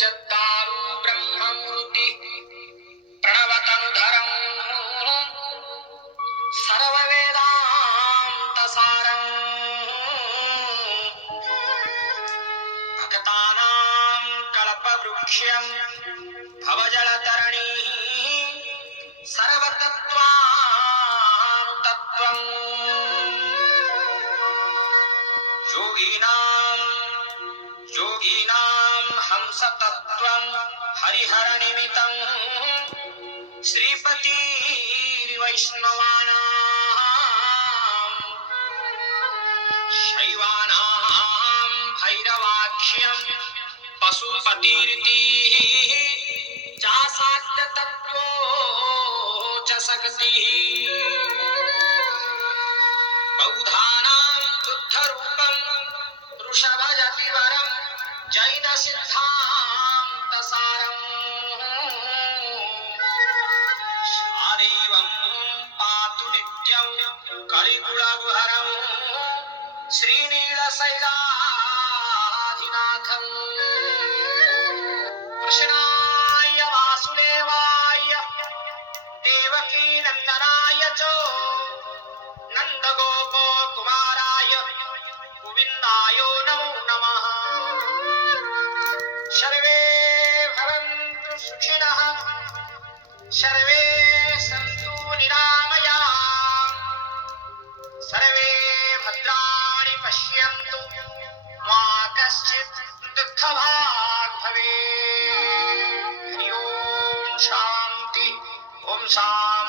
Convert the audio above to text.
जद्दारु ब्रह्ममूर्ति प्रणवतनुधरं सर्ववेदान्तसारं भक्तानां कल्पवृक्षं भवजलतरणिः सर्वतत्त्वानुतत्त्वम् योगिनां हंसतत्त्वं हरिहरनिमितं श्रीपतिर्वैष्णवानां शैवानां भैरवाक्ष्यं पशुपतिरिति चासाद्यतत्त्वो च शक्तिः बौद्धानां बुद्धरूपं वृषभजतिवरं जैनसिद्धान्तसारम् शारीवं पातु नित्यं कलिकुलगुहरं श्रीनीलशैलाधिनाथं कृष्णाय वासुदेवाय देवकीनन्दनाय च नन्दगोपकुमाराय गोविन्दाय नमो नमः। सर्वे भवन्तु सुखिनः सर्वे सन्तु निरामयाः सर्वे भद्राणि पश्यन्तु मा कश्चित् दुःखभाग् भवेत्। हरि ओम शान्ति ओम शान्ति।